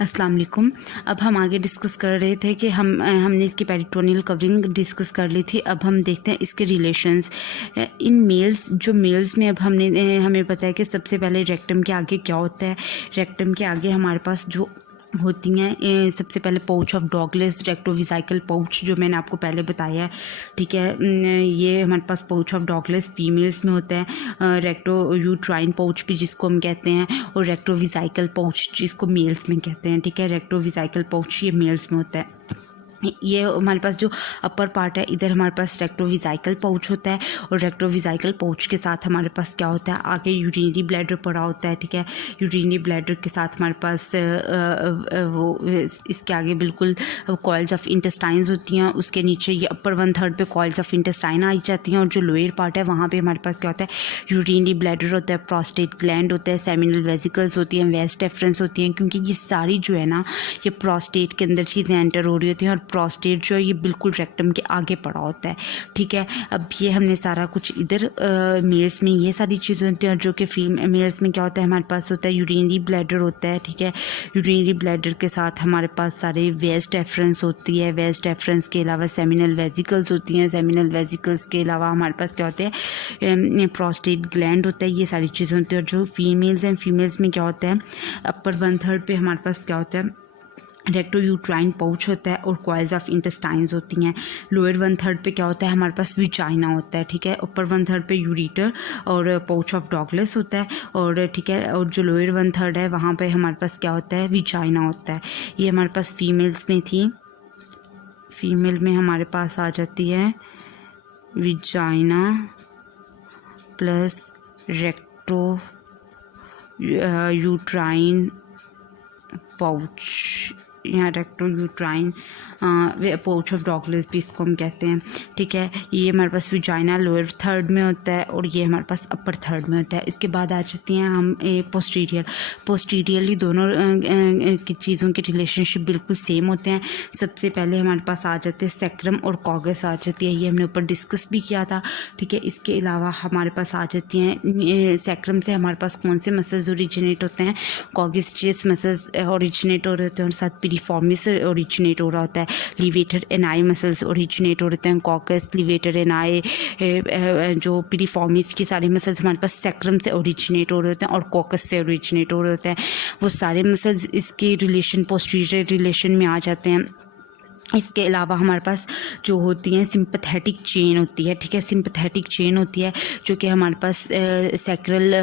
अस्सलाम वालेकुम। अब हम आगे डिस्कस कर रहे थे कि हमने इसकी पेरिटोनियल कवरिंग डिस्कस कर ली थी। अब हम देखते हैं इसके रिलेशंस इन मेल्स। जो मेल्स में अब हमें पता है कि सबसे पहले रेक्टम के आगे क्या होता है। रेक्टम के आगे हमारे पास जो होती हैं सबसे पहले पाउच ऑफ डॉगलेस रेक्टोविसाइकल पाउच, जो मैंने आपको पहले बताया है। ठीक है, ये हमारे पास पाउच ऑफ डॉगलेस फीमेल्स में होता है। रेक्टो यूट्राइन पाउच भी जिसको हम कहते हैं, और रेक्टोविसाइकल पाउच जिसको मेल्स में कहते हैं। ठीक है, रेक्टोविसाइकल पाउच ये मेल्स में होता है। ये हमारे पास जो अपर पार्ट है, इधर हमारे पास रेक्टोविसाइकल पाउच होता है, और रेक्टोविसाइकल पाउच के साथ हमारे पास क्या होता है, आगे यूरिनरी ब्लैडर पड़ा होता है। ठीक है, यूरिनरी ब्लैडर के साथ हमारे पास इसके आगे बिल्कुल कॉइल्स ऑफ इंटेस्टाइन्स होती हैं। उसके नीचे ये अपर 1/3 पे कॉइल्स ऑफ इंटेस्टाइन आई जाती हैं, और जो लोअर पार्ट है वहाँ पे हमारे पास क्या होता है, यूरिनरी ब्लैडर होता है, प्रोस्टेट ग्लैंड होता है, सेमिनल वेसिकल्स होती हैं, वेस डेफरेंस होती हैं। क्योंकि ये सारी जो है ना, ये प्रोस्टेट के अंदर चीज़ें एंटर हो रही होती हैं, और प्रोस्टेट जो है ये बिल्कुल रेक्टम के आगे पड़ा होता है। ठीक है, अब ये हमने सारा कुछ इधर मेल्स में ये सारी चीज़ें होती हैं, और जो कि मेल्स में क्या होता है, हमारे पास होता है यूरिनरी ब्लैडर होता है। ठीक है, यूरिनरी ब्लैडर के साथ हमारे पास सारे वेस डेफरेंस होती है। वेस डेफरेंस के अलावा सेमिनल वेसिकल्स होती हैं। सेमिनल वेसिकल्स के अलावा हमारे पास क्या होते हैं, प्रोस्टेट ग्लैंड होता है। ये सारी चीज़ें होती हैं। और जो फीमेल्स हैं, फीमेल्स में क्या होता है, अपर 1/3 पे हमारे पास क्या होता है, रेक्टोयूट्राइन पाउच होता है, और कॉइल्स ऑफ इंटेस्टाइन्स होती हैं। लोअर 1/3 पे क्या होता है, हमारे पास विजाइना होता है। ठीक है, ऊपर 1/3 पे यूरिटर और पाउच ऑफ डॉगलेस होता है, और ठीक है, और जो लोअर 1/3 है वहाँ पे हमारे पास क्या होता है, विजाइना होता है। ये हमारे पास फीमेल्स में थी। फीमेल में हमारे पास आ जाती है vagina plus recto uterine pouch, यहाँ रेक्टोयूट्राइन पाउच ऑफ डॉगलेस भी इसको हम कहते हैं। ठीक है, ये हमारे पास विजाइना लोअर 1/3 में होता है, और ये हमारे पास अपर 1/3 में होता है। इसके बाद आ जाती हैं हम पोस्टीरियरली दोनों की चीज़ों के रिलेशनशिप बिल्कुल सेम होते हैं। सबसे पहले हमारे पास आ जाते हैं सेक्रम और कॉगस आ जाती है, ये हमने ऊपर डिस्कस भी किया था। ठीक है, इसके अलावा हमारे पास आ जाती हैं सेक्रम से हमारे पास कौन से मसल्स ओरिजिनेट होते हैं, कॉगस मसल्स ओरिजिनेट हो रहे होते हैं, और साथ पिरिफॉर्मिस ओरिजिनेट हो रहा होता है। लिवेटर एनाई मसल्स ओरिजिनेट हो रहे हैं। कॉकस, लिवेटर एनाई, जो पिरिफॉर्मिस की सारे मसल्स हमारे पास सेक्रम से ओरिजिनेट हो रहे होते हैं, और कॉकस से ओरिजिनेट हो रहे होते हैं। वो सारे मसल्स इसके रिलेशन पोस्टीरियर रिलेशन में आ जाते हैं। इसके अलावा हमारे पास जो होती हैं सिंपथेटिक चेन होती है। ठीक है, सिंपथेटिक चेन होती है जो कि हमारे पास सैक्रल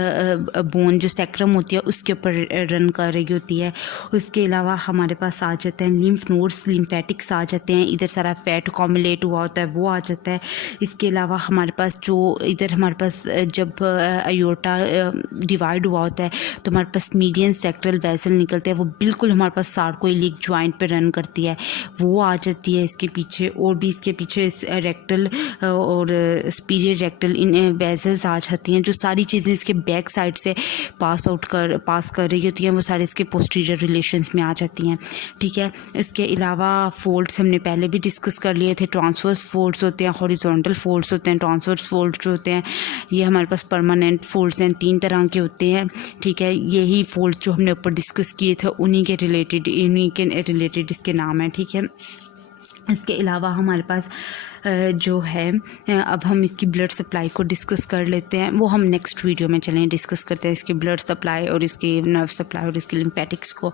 बोन जो सैक्रम होती है उसके ऊपर रन कर रही होती है। उसके अलावा हमारे पास आ जाते हैं लिम्फ नोड्स, लिम्फेटिक्स आ जाते हैं। इधर सारा फैट कॉमुलेट हुआ होता है, वो आ जाता है। इसके अलावा हमारे पास जो इधर हमारे पास जब अयोर्टा डिवाइड हुआ होता है तो हमारे पास मीडियन सैक्रल वेसल निकलते हैं, वो बिल्कुल हमारे पास सार्कोइलिक ज्वाइंट पे रन करती है, वो आ जाती है इसके पीछे। और भी इसके पीछे रेक्टल और सुपीरियर रेक्टल इन वेसल्स आ जाती हैं। जो सारी चीज़ें इसके बैक साइड से पास कर रही होती हैं, वो सारे इसके पोस्टीरियर रिलेशंस में आ जाती हैं। ठीक है, इसके अलावा फोल्ड्स हमने पहले भी डिस्कस कर लिए थे। ट्रांसवर्स फोल्ड्स होते हैं, हॉरिजॉन्टल फोल्ड्स होते हैं। ट्रांसवर्स फोल्ड्स जो होते हैं ये हमारे पास परमानेंट फोल्ड्स हैं, 3 तरह के होते हैं। ठीक है, यही फोल्ड्स जो हमने ऊपर डिस्कस किए थे उन्हीं के रिलेटेड इसके नाम हैं। ठीक है, इसके अलावा हमारे पास जो है अब हम इसकी ब्लड सप्लाई को डिस्कस कर लेते हैं। वो हम नेक्स्ट वीडियो में चलें डिस्कस करते हैं इसकी ब्लड सप्लाई और इसकी नर्व सप्लाई और इसकी लिम्फेटिक्स को।